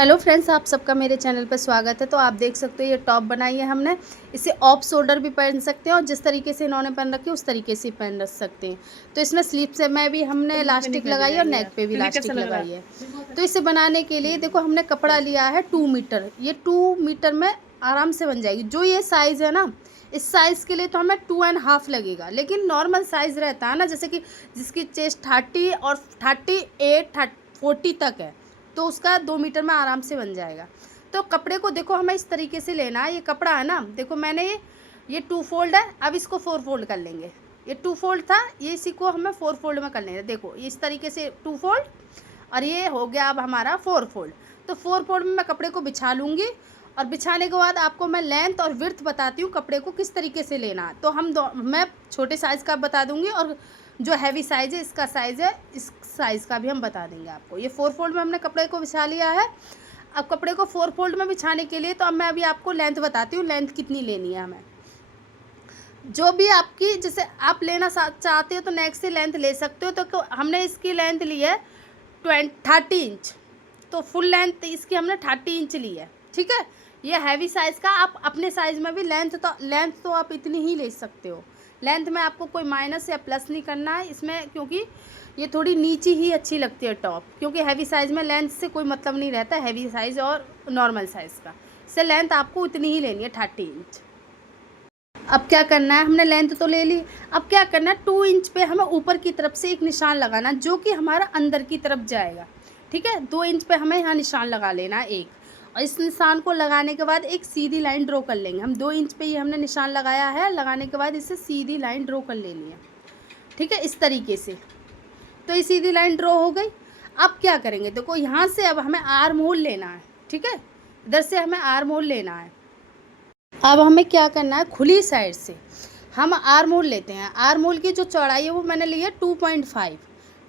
Hello friends, आप सबका मेरे चैनल पर स्वागत है। तो आप देख सकते हो ये टॉप बनाई है हमने। इसे ऑफ शोल्डर भी पहन सकते हैं और जिस तरीके से इन्होंने पहन रखी है उस तरीके से पहन रख सकते हैं। तो इसमें स्लीव से में भी हमने इलास्टिक लगाई है और नेक पे भी इलास्टिक लगाई है। तो इसे बनाने के लिए देखो हमने कपड़ा लिया है 2 मीटर। ये 2 मीटर में आराम से बन जाएगी। जो ये साइज़ है ना, इस साइज़ के लिए तो हमें 2.5 लगेगा। लेकिन नॉर्मल साइज़ रहता है ना, जैसे कि जिसकी चेस्ट 30 और 38 40 तक है, तो उसका 2 मीटर में आराम से बन जाएगा। तो कपड़े को देखो हमें इस तरीके से लेना है। ये कपड़ा है ना, देखो मैंने ये 2 फोल्ड है, अब इसको 4 फोल्ड कर लेंगे। ये 2 फोल्ड था, ये इसी को हमें 4 फोल्ड में कर लेंगे। देखो इस तरीके से 2 फोल्ड और ये हो गया अब हमारा 4 फोल्ड। तो 4 फोल्ड में मैं कपड़े को बिछा लूँगी और बिछाने के बाद आपको मैं लेंथ और विड्थ बताती हूँ कपड़े को किस तरीके से लेना है। तो मैं छोटे साइज़ का बता दूँगी और जो हैवी साइज़ है इसका साइज़ है, इस साइज़ का भी हम बता देंगे आपको। ये 4 फोल्ड में हमने कपड़े को बिछा लिया है। अब कपड़े को 4 फोल्ड में बिछाने के लिए तो अब मैं अभी आपको लेंथ बताती हूँ, लेंथ कितनी लेनी है हमें। जो भी आपकी, जैसे आप लेना चाहते हो तो नेक्स्ट से लेंथ ले सकते हो। तो हमने इसकी लेंथ ली है 30 इंच। तो फुल लेंथ इसकी हमने 30 इंच ली है, ठीक है। ये हैवी साइज़ का, आप अपने साइज़ में भी लेंथ तो आप इतनी ही ले सकते हो। लेंथ में आपको कोई माइनस या प्लस नहीं करना है इसमें, क्योंकि ये थोड़ी नीची ही अच्छी लगती है टॉप। क्योंकि हैवी साइज़ में लेंथ से कोई मतलब नहीं रहता, हैवी साइज़ और नॉर्मल साइज़ का। इससे लेंथ आपको उतनी ही लेनी है 30 इंच। अब क्या करना है, हमने लेंथ तो ले ली। अब क्या करना है, 2 इंच पे हमें ऊपर की तरफ से एक निशान लगाना जो कि हमारा अंदर की तरफ जाएगा, ठीक है। 2 इंच पे हमें यहाँ निशान लगा लेना है एक, और इस निशान को लगाने के बाद एक सीधी लाइन ड्रॉ कर लेंगे। हम 2 इंच पे ही हमने निशान लगाया है, लगाने के बाद इसे सीधी लाइन ड्रॉ कर लेनी है, ठीक है, इस तरीके से। तो ये सीधी लाइन ड्रॉ हो गई। अब क्या करेंगे, देखो यहाँ से अब हमें आर्म होल लेना है, ठीक है। इधर से हमें आर्म होल लेना है। अब हमें क्या करना है, खुली साइड से हम आर्म होल लेते हैं। आर्म होल की जो चौड़ाई है वो मैंने ली है 2.5,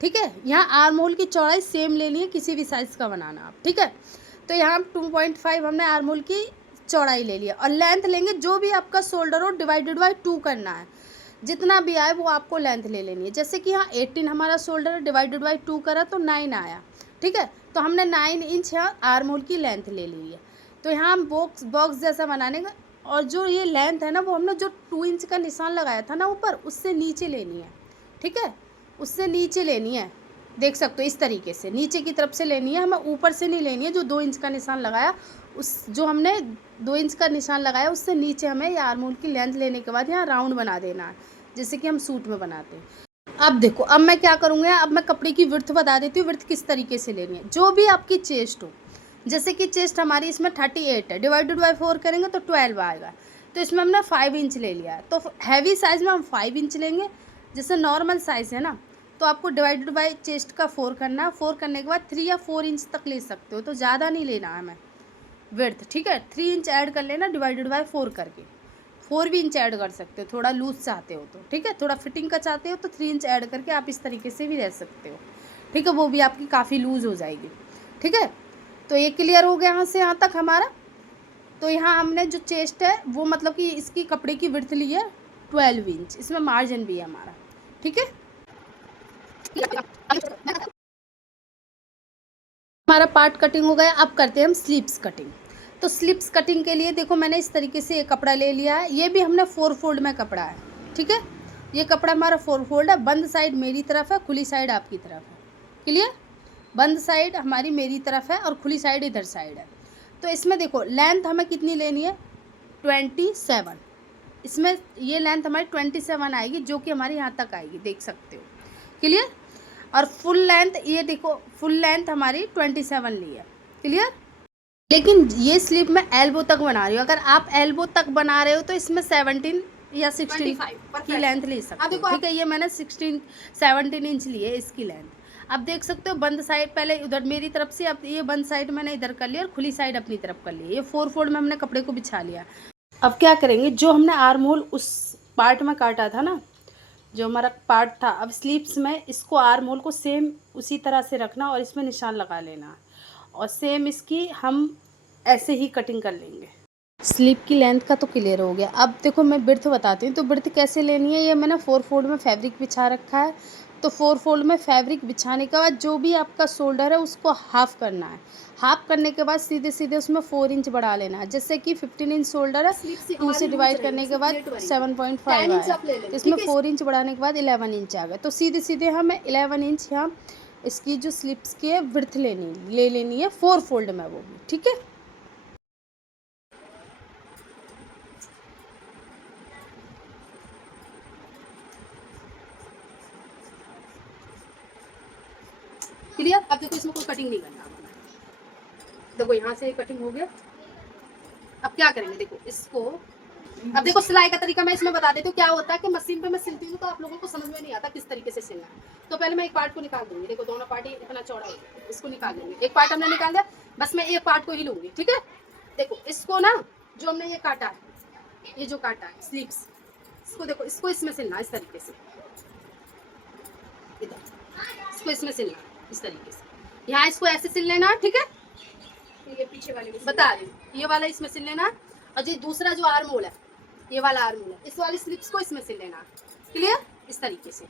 ठीक है। यहाँ आर्म होल की चौड़ाई सेम लेनी है, किसी भी साइज़ का बनाना आप, ठीक है। तो यहाँ 2.5 हमने आर्म होल की चौड़ाई ले लिया और लेंथ लेंगे जो भी आपका शोल्डर हो, डिवाइडेड बाई 2 करना है। जितना भी आए वो आपको लेंथ ले लेनी है। जैसे कि यहाँ 18 हमारा शोल्डर है, डिवाइडेड बाई 2 करा तो 9 आया, ठीक है। तो हमने 9 इंच यहाँ आर्म होल की लेंथ ले ली है। तो यहाँ हम बॉक्स जैसा बनाने का, और जो ये लेंथ है ना वो हमने जो 2 इंच का निशान लगाया था ना ऊपर, उससे नीचे लेनी है, ठीक है। उससे नीचे लेनी है, देख सकते हो इस तरीके से नीचे की तरफ से लेनी है, हमें ऊपर से नहीं लेनी है। जो 2 इंच का निशान लगाया, उस जो हमने 2 इंच का निशान लगाया उससे नीचे हमें ये आर्म होल की लेंथ लेने के बाद यहाँ राउंड बना देना है, जैसे कि हम सूट में बनाते हैं। अब देखो, अब मैं क्या करूँगी, अब मैं कपड़े की विड्थ बता देती हूँ, विड्थ किस तरीके से लेनी है। जो भी आपकी चेस्ट हो, जैसे कि चेस्ट हमारी इसमें 38 है, डिवाइडेड बाई 4 करेंगे तो 12 आएगा। तो इसमें हमने 5 इंच ले लिया है। तो हैवी साइज़ में हम 5 इंच लेंगे। जैसे नॉर्मल साइज़ है ना, तो आपको डिवाइडेड बाई चेस्ट का 4 करना है। 4 करने के बाद 3 या 4 इंच तक ले सकते हो, तो ज़्यादा नहीं लेना है हमें विड्थ, ठीक है। 3 इंच ऐड कर लेना डिवाइडेड बाई 4 करके। 4 भी इंच ऐड कर सकते हो, थोड़ा लूज़ चाहते हो तो, ठीक है। थोड़ा फिटिंग का चाहते हो तो 3 इंच ऐड करके आप इस तरीके से भी रह सकते हो, ठीक है। वो भी आपकी काफ़ी लूज़ हो जाएगी, ठीक है। तो ये क्लियर हो गया यहाँ से यहाँ तक हमारा। तो यहाँ हमने जो चेस्ट है वो, मतलब कि इसकी कपड़े की विड्थ ली है 12 इंच। इसमें मार्जिन भी है हमारा, ठीक है। हमारा पार्ट कटिंग हो गया। अब करते हैं हम स्लीव्स कटिंग। तो स्लीव्स कटिंग के लिए देखो मैंने इस तरीके से एक कपड़ा ले लिया है। ये भी हमने 4 फोल्ड में कपड़ा है, ठीक है। ये कपड़ा हमारा 4 फोल्ड है। बंद साइड मेरी तरफ है, खुली साइड आपकी तरफ है, क्लियर। बंद साइड हमारी मेरी तरफ है और खुली साइड इधर साइड है। तो इसमें देखो लेंथ हमें कितनी लेनी है, 27। इसमें ये लेंथ हमारी 27 आएगी, जो कि हमारी यहाँ तक आएगी, देख सकते हो, क्लियर। और फुल लेंथ ये देखो, फुल लेंथ हमारी 27 ली है, क्लियर। लेकिन ये स्लीव मैं एल्बो तक बना रही हूँ। अगर आप एल्बो तक बना रहे हो तो इसमें 17 या 16 की लेंथ ले सकते हो, ठीक है। ये मैंने 17 इंच ली है इसकी लेंथ। अब देख सकते हो बंद साइड पहले उधर मेरी तरफ से, अब ये बंद साइड मैंने इधर कर लिया और खुली साइड अपनी तरफ कर ली। ये 4 फोल्ड में हमने कपड़े को बिछा लिया। अब क्या करेंगे, जो हमने आर्म होल उस पार्ट में काटा था ना, जो हमारा पार्ट था, अब स्लीव्स में इसको आर्म होल को सेम उसी तरह से रखना और इसमें निशान लगा लेना और सेम इसकी हम ऐसे ही कटिंग कर लेंगे। स्लीव की लेंथ का तो क्लियर हो गया। अब देखो मैं बिर्थ बताती हूँ। तो बिर्थ कैसे लेनी है, ये मैंने 4 फोल्ड में फैब्रिक बिछा रखा है। तो 4 फोल्ड में फैब्रिक बिछाने के बाद जो भी आपका शोल्डर है उसको हाफ करना है। हाफ करने के बाद सीधे सीधे उसमें 4 इंच बढ़ा लेना है। जैसे कि 15 इंच शोल्डर है, 2 से डिवाइड करने के बाद 7.5 आया, तो इसमें 4 इंच बढ़ाने के बाद 11 इंच आ गया। तो सीधे सीधे हमें 11 इंच यहाँ इसकी जो स्लिप्स की है विड्थ ले लेनी है 4 फोल्ड में, वो भी ठीक है। क्लियर। अब देखो इसमें कोई कटिंग नहीं करना, देखो यहाँ से कटिंग हो गया। अब क्या करेंगे, देखो इसको, अब देखो सिलाई का तरीका मैं इसमें बता देती हूँ। क्या होता है कि मशीन पे मैं सिलती हूँ तो आप लोगों को समझ में नहीं आता किस तरीके से सिलना है। तो पहले मैं एक पार्ट को निकाल दूंगी, देखो दोनों पार्ट इतना चौड़ा हो गया, इसको निकाल लेंगे। एक पार्ट हमने निकाल दिया, बस मैं एक पार्ट को ही लूंगी, ठीक है। देखो इसको ना, जो हमने ये काटा है, ये जो काटा है स्लीव्स, इसको देखो, इसको इसमें सिलना इस तरीके से, इसको इसमें सिलना इस तरीके से। यहाँ इसको ऐसे सिल लेना, ठीक है। ये पीछे वाले बता रही हूँ, ये वाला इसमें सिल लेना। और जो दूसरा जो आर्म होल है, ये वाला आर्म होल है, इस वाली स्लिप्स को इसमें सिल लेना। क्लियर। इस तरीके से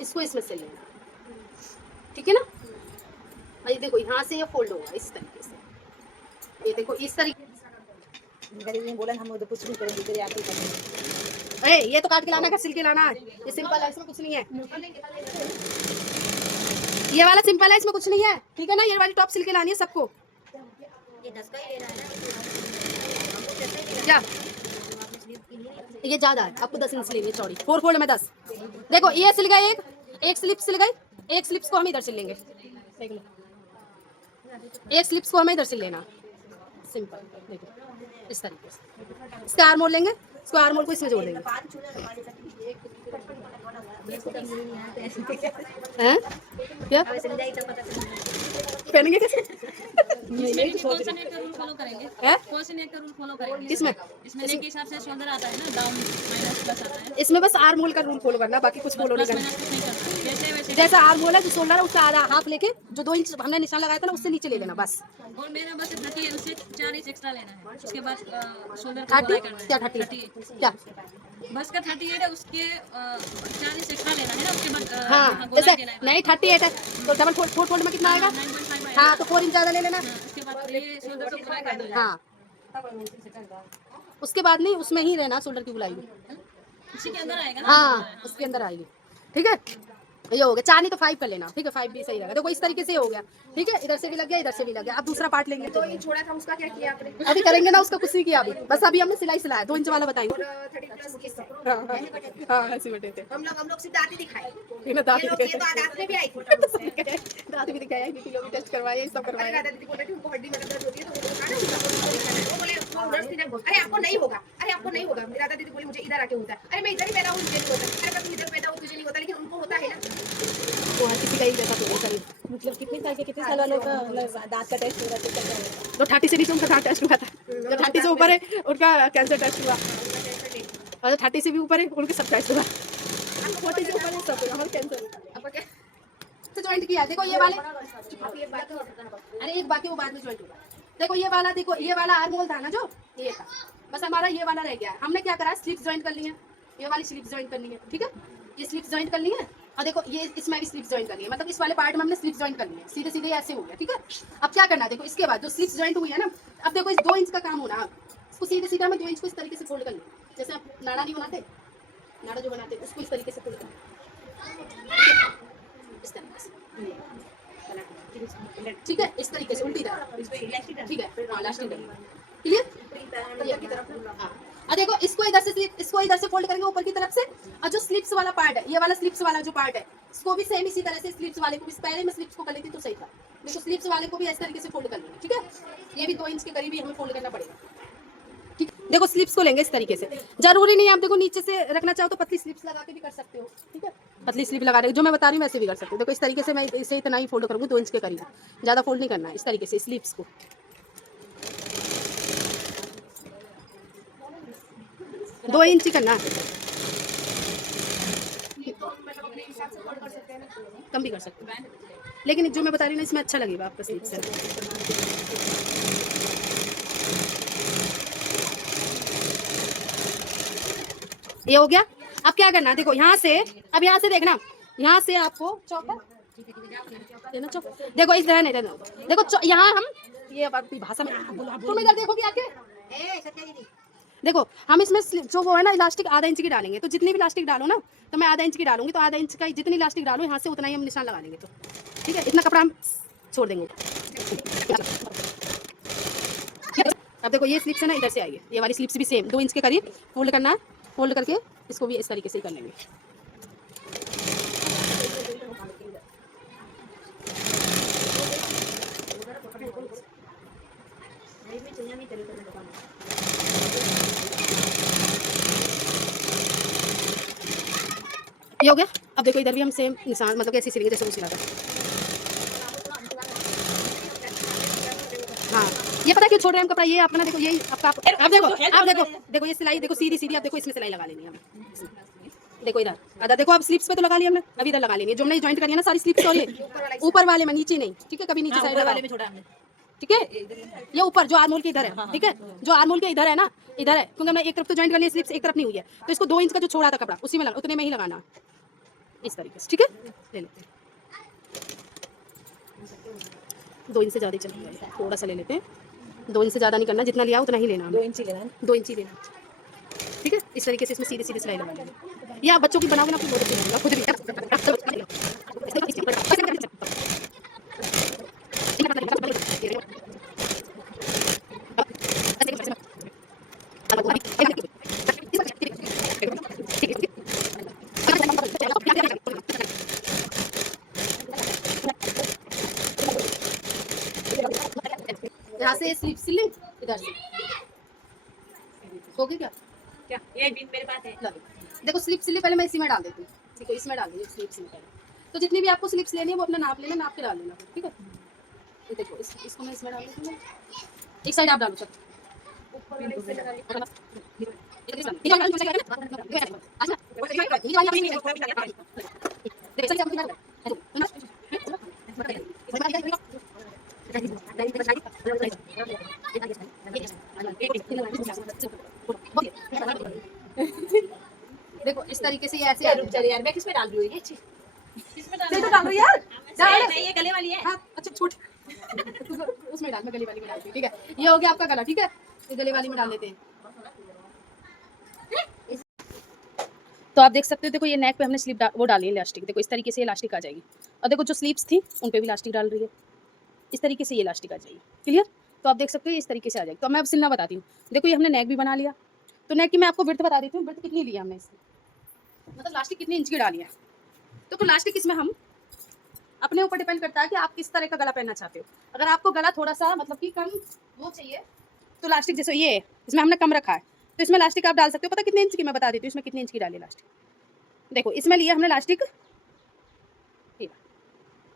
इसको इसमें सिल लेना, ठीक है ना। और ये देखो यहाँ से ये फोल्ड होगा इस तरीके से, ये देखो इस तरीके। बोला हम उधर कुछ भी करेंगे, तेरे आप ही करेंगे। अरे ये तो काट के लाना, का सिल के लाना है, ये सिंपल है, इसमें कुछ नहीं है। ये वाला सिंपल है, इसमें कुछ नहीं है, ठीक है ना। ये वाली टॉप सिल के लानी है सबको। ये 10 का ही ले रहा है ना, क्या ये ज्यादा है, आपको 10 इंच लेनी है चौड़ी, 4 फोल्ड में 10। देखो ये सिल गई, एक स्लिप सिल गई, एक स्लिप्स को हम इधर सिल लेंगे, एक स्लिप्स को हमें इधर सिल लेना, सिंपल। देखो इस तरीके से इसका आर्म मोड़ लेंगे, इसको आर्म मोड़ को इसमें जोड़ देंगे। हैं क्या पहनेंगे कैसे? कौन सा नेक का रूल फॉलो करेंगे? कौन से नेक का रूल फॉलो करेंगे? किसमें? इसमें नेक के हिसाब से शोल्डर आता है ना, डाउन माइनस प्लस आता है। इसमें बस आर्म होल का रूल फॉलो करना, बाकी कुछ फॉलो नहीं प्लस करना। माइनस कुछ नहीं करना, जैसे वैसे। जैसा आर्म होल है, जो शोल्डर है उससे आधा हाफ लेके, जो 2 इंच हमने निशान लगाया था ना, उससे नीचे ले लेना बस। और मेरा बस 30 है, उससे 4 इंच एक्स्ट्रा लेना है। उसके बाद शोल्डर को 30 गोलाई करना है। क्या 30 क्या? बस का 38 है, उसके 4 इंच एक्स्ट्रा लेना है ना। उसके बाद हाँ गोलाई जैसे देना है। नहीं 38 है तो डबल 4 फोल्ड में कितना आएगा? 9.5 आएगा। हाँ तो 4 इंच ज्यादा ले लेना। उसके बाद ये शोल्डर को गोलाई कर देना। हाँ उसके बाद नहीं, उसमें ही रहना शोल्डर की गुलाई, इसी के अंदर आएगा ना। हाँ उसके अंदर आएगी, ठीक है। ये हो गया, 4 नहीं तो 5 कर लेना, ठीक है। 5 भी सही रहेगा। देखो इस तरीके से हो गया, ठीक है। इधर से भी लग गया, इधर से भी लग गया। अब दूसरा पार्ट लेंगे। तो ये छोड़ा था उसका क्या किया आपने? अभी करेंगे ना, उसका कुछ नहीं किया अभी, बस अभी हमने सिलाई सिलाया। 2 इंच वाला बताएंगे। हाँ ऐसे बटे थे हम लोग सिर्फ दांत ही दिखाए, दांत ये तो दांत में भी आई दांत भी दिखाया, बीपी भी टेस्ट करवाया, ये सब करवाया। दादा दीदी बोल रही थी उनको हड्डी में दर्द होती है, तो वो बोले अरे आपको नहीं होगा, अरे आपको नहीं होगा। मेरी दादा दीदी बोली मुझे इधर आके होता है। अरे मैं इधर ही पैदा हूँ, मुझे नहीं होता। अरे मैं इधर पैदा हूँ, तुझे नहीं होता, लेकिन उनको होता है ना। वो हर किसी का ही जैसा तो शरीर। मतलब कितने साल वालों का दांत का टेस्ट हो रहा है? तो 30 से नीचे उनका दांत टेस्ट हुआ था, जो 30 से ऊपर है उनका कैंसर टेस्ट हुआ, और जो 30 से भी ऊपर है उनके सब टेस्ट हुआ। 40 से ऊपर है सब हमारे कैंसर तो जॉइंट किया। देखो ये वाले, अरे एक बाकी वो बाद में जॉइंट हुआ। देखो ये वाला, देखो ये वाला आर्म होल था ना, जो ये था, बस हमारा ये वाला रह गया। हमने क्या करा, स्लिप्स जॉइंट कर ली है, ये वाली स्लिप्स जॉइंट करनी है, ठीक है। ये स्लिप्स जॉइंट कर ली है, और देखो ये इसमें भी स्लिप्स जॉइंट करनी है, मतलब इस वाले पार्ट में हमने स्लिप्स जॉइंट करनी है। सीधे सीधे ऐसे हो गया, ठीक है। अब क्या करना है, देखो इसके बाद जो स्लिप्स जॉइंट हुई है ना, अब देखो इस 2 इंच का काम होना, इसको सीधे सीधे हमें 2 इंच को इस तरीके से फोल्ड कर लें। जैसे आप नाड़ा नहीं बनाते, नाड़ा जो बनाते उसको इस तरीके से फोल्ड करना, इस तरीके से, ठीक है। इस तरीके से उल्टी तरफ, ठीक है। हाँ लास्ट क्लियर। और देखो इसको इधर से फोल्ड करेंगे ऊपर की तरफ से, और जो स्लिप्स वाला पार्ट है, ये वाला स्लिप्स वाला जो पार्ट है, इसको भी सेम इसी तरह से स्लिप्स वाले को भी, पहले मैं स्लिप्स को कर लेती तो सही था। देखो स्लिप्स वाले को भी इस तरीके से फोल्ड कर लेंगे, ठीक है। ये भी 2 इंच के करीब ही हमें फोल्ड करना पड़ेगा, ठीक। देखो स्लिप्स को लेंगे इस तरीके से, जरूरी नहीं है आप देखो नीचे से रखना चाहो तो पतली स्लिप्स लगा के भी कर सकते हो, ठीक है। पतली स्लिप लगा रहे हो, जो मैं बता रही हूँ वैसे भी कर सकते हो। देखो इस तरीके से मैं इसे इतना ही फोल्ड करूँगी, 2 इंच के करीब, ज़्यादा फोल्ड नहीं करना है। इस तरीके से स्लिप्स को 2 इंच ही करना है, कम भी कर सकते हैं, लेकिन जो मैं बता रही हूँ ना इसमें अच्छा लगेगा आपका स्लिप से। ये हो गया। अब क्या करना, देखो यहाँ से, अब यहाँ से देखना, यहाँ से आपको चौक देना, चौक देखो इस तरह नहीं देना, देखो यहाँ हम ये अब आपकी भाषा में तुम इधर देखोगे आके, देखो हम इसमें जो वो है ना इलास्टिक आधा इंच की डालेंगे, तो जितनी भी इलास्टिक डालो ना, तो मैं आधा इंच की डालूंगी, तो आधा इंच का जितनी इलास्टिक डालो यहाँ से उतना ही हम निशान लगा लेंगे, तो ठीक है, इतना कपड़ा हम छोड़ देंगे। अब देखो ये स्लिप्स है ना इधर से आएगी, ये वाली स्लिप्स भी सेम 2 इंच के करीब फोल्ड करना है, फोल्ड करके इसको भी इस तरीके से कर लेंगे। ये हो गया। अब देखो इधर भी हम सेम निशान मतलब ऐसे सिलेंगे जैसे वो सिला था। हाँ ये पता है क्यों छोड़ रहे हैं हम कपड़ा, ये अपना देखो यही आपका अब देखो ये सिलाई देखो सीधी सीधी, अब देखो इसमें सिलाई लगा लेनी है हमें, देखो इधर आधा देखो, अब स्लिप्स पे तो लगा लिया हमने, अब इधर लगा लेनी है, जो हमने जॉइंट करी है ना सारी स्लिप्स, और ये ऊपर वाले में, नीचे नहीं, ठीक है, कभी नीचे साइड वाले में छोड़ा हमने, ठीक है, ये ऊपर जो आर्मोल के इधर है, ठीक है, जो आर्मोल के इधर है ना, इधर है, क्योंकि हमने एक तरफ तो जॉइंट कर लिया स्लिप्स, एक तरफ नहीं हुई है, तो इसको 2 इंच का जो छोड़ा था कपड़ा उसी में उतने में ही लगाना इस तरीके से, ठीक है, ले लेते हैं 2 इंच से ज़्यादा ही चलेगा, थोड़ा सा ले लेते हैं, 2 इंच से ज़्यादा नहीं करना, जितना लिया उतना ही लेना, 2 इंच ही लेना है, 2 इंच ही लेना, ठीक है, इस तरीके से इसमें सीधे सीधे सिलाई लगा लेंगे। ये आप बच्चों की बनाओगे ना, बहुत अच्छी लगेगा, खुद भी यहाँ से स्लिप सिलिंग इधर से हो गया क्या ये बिन मेरे पास है। देखो स्लिप सिली पहले मैं इसी में डाल देती हूँ, देखो इसमें डाल दूँगी स्लिप सिली पहले, तो जितनी भी आपको स्लिप्स लेनी है वो अपना नाप लेना, नाप के डाल देना, ठीक है। ये देखो इसको मैं इसमें डाल देती हूँ, एक साइड आप डालो, चलो देखो इस तरीके से ये ऐसे रुक जा यार, मैं किस में डाल रही हूँ ये चीज, किसमें तो डालना डालो यार, नहीं ये गले वाली है। हाँ अच्छा छोट उसमें डाल, मैं गले वाली में डालती हूँ, ठीक है, ये हो गया आपका गला, ठीक है, ये गले वाली में डाल लेते हैं। तो आप देख सकते हो, देखो ये नेक पे हमने स्लीप वो डाली है इलास्टिक, देखो इस तरीके से इलास्टिक आ जाएगी, और देखो जो स्लीव्स थी उन पे भी इलास्टिक डाल रही है, इस तरीके से ये इलास्टिक आ जाएगी, क्लियर। तो आप देख सकते हो ये इस तरीके से आ जाएगी। तो मैं अब सिलना बताती हूँ, देखो ये हमने नेक भी बना लिया, तो नेक की मैं आपको विड्थ बता देती हूँ, विड्थ कितनी लिया हमने इसमें, मतलब इलास्टिक कितनी इंच की डाली है। तो इलास्टिक इसमें हम अपने ऊपर डिपेंड करता है कि आप किस तरह का गला पहनना चाहते हो। अगर आपको गला थोड़ा सा मतलब कि कम वो चाहिए, तो इलास्टिक जैसे ये इसमें हमने कम रखा है, तो इसमें इलास्टिक आप डाल सकते हो। पता कितने इंच की, मैं बता देती हूँ इसमें कितने इंच की डाली इलास्टिक। देखो इसमें लिया हमने इलास्टिक,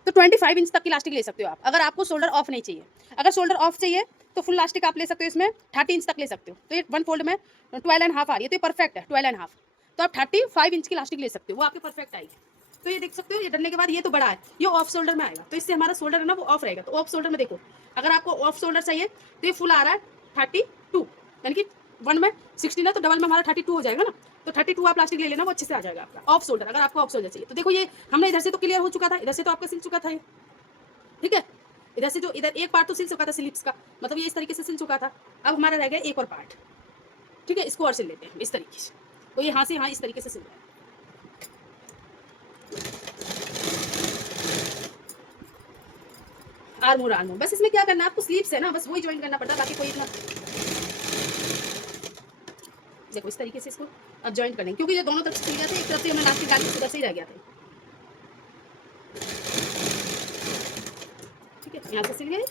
तो 25 इंच तक की इलास्टिक ले सकते हो आप। अगर आपको शोल्डर ऑफ नहीं चाहिए, अगर शोल्डर ऑफ चाहिए तो फुल इलास्टिक आप ले सकते हो, इसमें 30 इंच तक ले सकते हो। तो ये 1 फोल्ड में 12.5 आ रही है, तो ये परफेक्ट है 12.5। तो आप 35 इंच की इलास्टिक ले सकते हो, वो आपके परफेक्ट आएगी। तो ये देख सकते हो, ये डलने के बाद ये तो बड़ा है, ये ऑफ शोल्डर में आएगा, तो इससे हमारा शोल्डर है ना वो ऑफ रहेगा। तो ऑफ शोल्डर में देखो, अगर आपको ऑफ शोल्डर चाहिए तो ये फुल आ रहा है 32, यानी कि 1 में 16 है तो डबल में हमारा 32 हो जाएगा ना। तो 32 आप प्लास्टिक ले लेना, वो अच्छे से आ जाएगा आपका ऑफ शोल्डर। अगर आपको ऑफ शोल्डर चाहिए तो देखो ये हमने इधर से तो क्लियर हो चुका था, इधर से तो आपका सिल चुका था ये, ठीक है। इधर से जो इधर एक पार्ट तो सिल चुका था स्लीव्स का, मतलब ये इस तरीके से सिल चुका था। अब हमारा रह गया एक और पार्ट, ठीक है, इसको और सिल लेते हैं इस तरीके से। तो ये यहाँ से यहाँ इस तरीके से सिल रहा है। आर्मोर आर्मोर बस इसमें क्या करना है आपको, स्लीव्स है ना बस वही ज्वाइन करना पड़ता है, बाकी कोई इतना। देखो इस तरीके से इसको अब ज्वाइन कर लेंगे, क्योंकि ये दोनों तरफ से सिल गया था, एक तरफ से हमें लास्ट डाली उधर से ही रह गया था, ठीक है। यहाँ से सिल गए,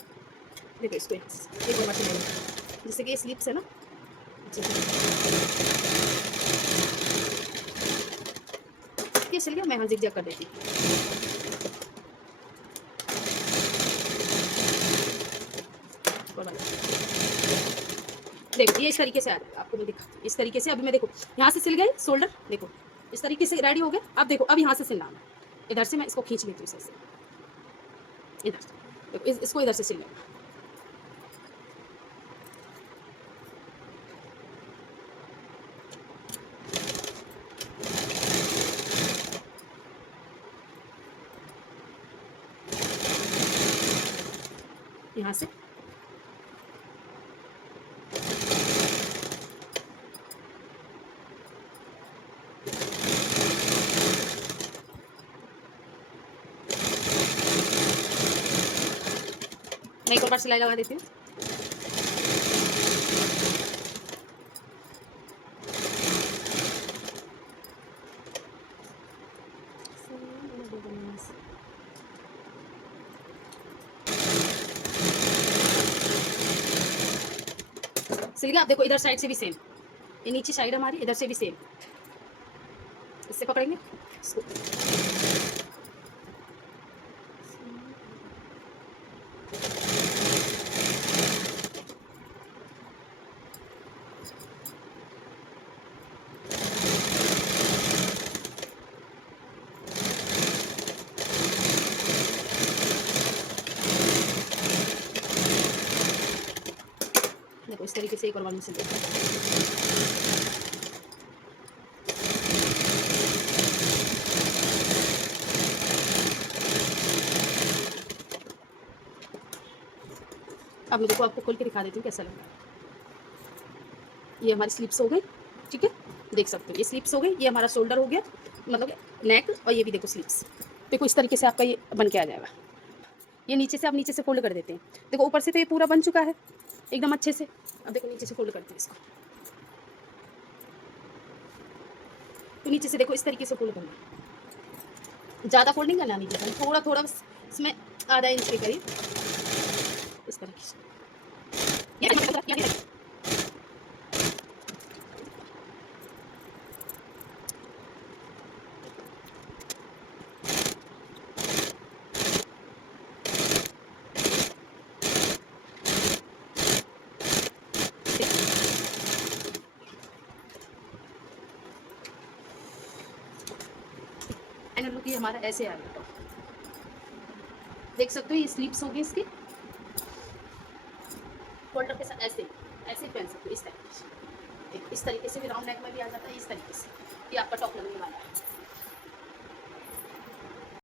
देखो इसको एक और बार सिल लेंगे, जैसे कि ये स्लीव्स है ना, ये सिल गया। मैं यहाँ जिग-जैग कर देती हूँ, देखो ये इस तरीके से आ जाएगा, आपको मैं दिखाती इस तरीके से। अभी मैं देखो यहाँ से सिल गए शोल्डर, देखो इस तरीके से रेडी हो गए। अब देखो अब यहाँ से सिलना है, इधर से मैं इसको खींच लेती हूँ, इधर से देखो इसको इधर से सिल लेना। यहाँ से मैं एक और बार सिलाई लगा देती हूँ। सिल गया। आप देखो इधर साइड से भी सेम, ये नीचे साइड हमारी, इधर से भी सेम। इससे पकड़ेंगे इसको। देखो इस तरीके से एक और बार सिल देते। अब मैं देखो आपको खोल के दिखा देती हूँ कैसा लग रहा है। ये हमारी स्लीप्स हो गई, ठीक है, देख सकते हो ये स्लीप्स हो गई, ये हमारा शोल्डर हो गया, मतलब नेक, और ये भी देखो स्लीप्स। देखो इस तरीके से आपका ये बन के आ जाएगा। ये नीचे से आप नीचे से फोल्ड कर देते हैं। देखो ऊपर से तो ये पूरा बन चुका है एकदम अच्छे से। अब देखो नीचे से फोल्ड करते हैं इसको, तो नीचे से देखो इस तरीके से फोल्ड करना। ज़्यादा फोल्डिंग करना नहीं चाहिए, थोड़ा थोड़ा बस, इसमें आधा इंच के करीब इस तरीके से। फाइनल लुक ये हमारा ऐसे आ गया। देख सकते हो ये स्लीव्स होगी इसकी, शोल्डर के साथ ऐसे ऐसे पहन सकते हो इस तरीके से। इस तरीके से भी राउंड नेक में भी आ जाता है, इस तरीके से ये आपका टॉप लगने वाला है।